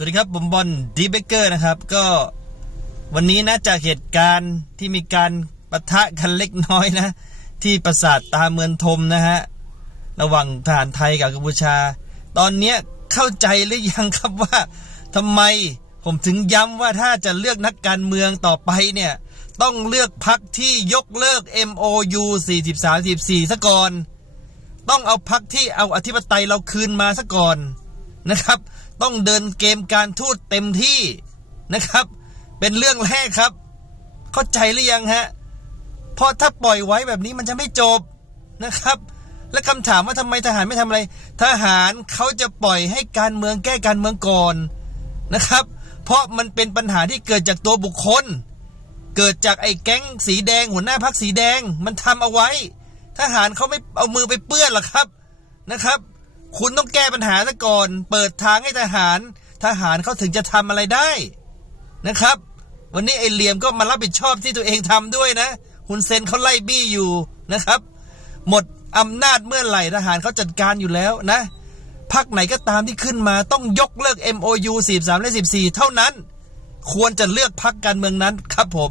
สวัสดีครับผมบอลดีเบเกอร์นะครับ ก็วันนี้นะจากเหตุการณ์ที่มีการปะทะกันเล็กน้อยนะ ที่ปราสาทตาเมืองทมนะฮะ ระหว่างทหารไทยกับกัมพูชา ตอนนี้เข้าใจหรือยังครับว่าทำไมผมถึงย้ำว่าถ้าจะเลือกนักการเมืองต่อไปเนี่ย ต้องเลือกพักที่ยกเลิก MOU 43 44ซะก่อน ต้องเอาพักที่เอาอธิปไตยเราคืนมาซะก่อนนะครับ ต้องเดินเกมการทูตเต็มที่นะครับ เป็นเรื่องแรกครับ เข้าใจหรือยังฮะเพราะถ้าปล่อยไว้แบบนี้มันจะไม่จบนะครับ และคำถามว่าทำไมทหารไม่ทำอะไร ทหารเขาจะปล่อยให้การเมืองแก้การเมืองก่อนนะครับ เพราะมันเป็นปัญหาที่เกิดจากตัวบุคคล เกิดจากไอ้แก๊งสีแดง หัวหน้าพักสีแดงมันทำเอาไว้ ทหารเขาไม่เอามือไปเปื้อนหรอกครับนะครับ คุณต้องแก้ปัญหาซะก่อน เปิดทางให้ทหาร ทหารเขาถึงจะทำอะไรได้นะครับ วันนี้ไอ้เหลี่ยมก็มารับผิดชอบที่ตัวเองทำด้วยนะฮุนเซนเขาไล่บี้อยู่นะครับ หมดอำนาจเมื่อไหร่ทหารเขาจัดการอยู่แล้วนะพักไหนก็ตามที่ขึ้นมาต้องยกเลิก MOU 43และ14 เท่านั้น ควรจะเลือกพักการเมืองนั้นครับผม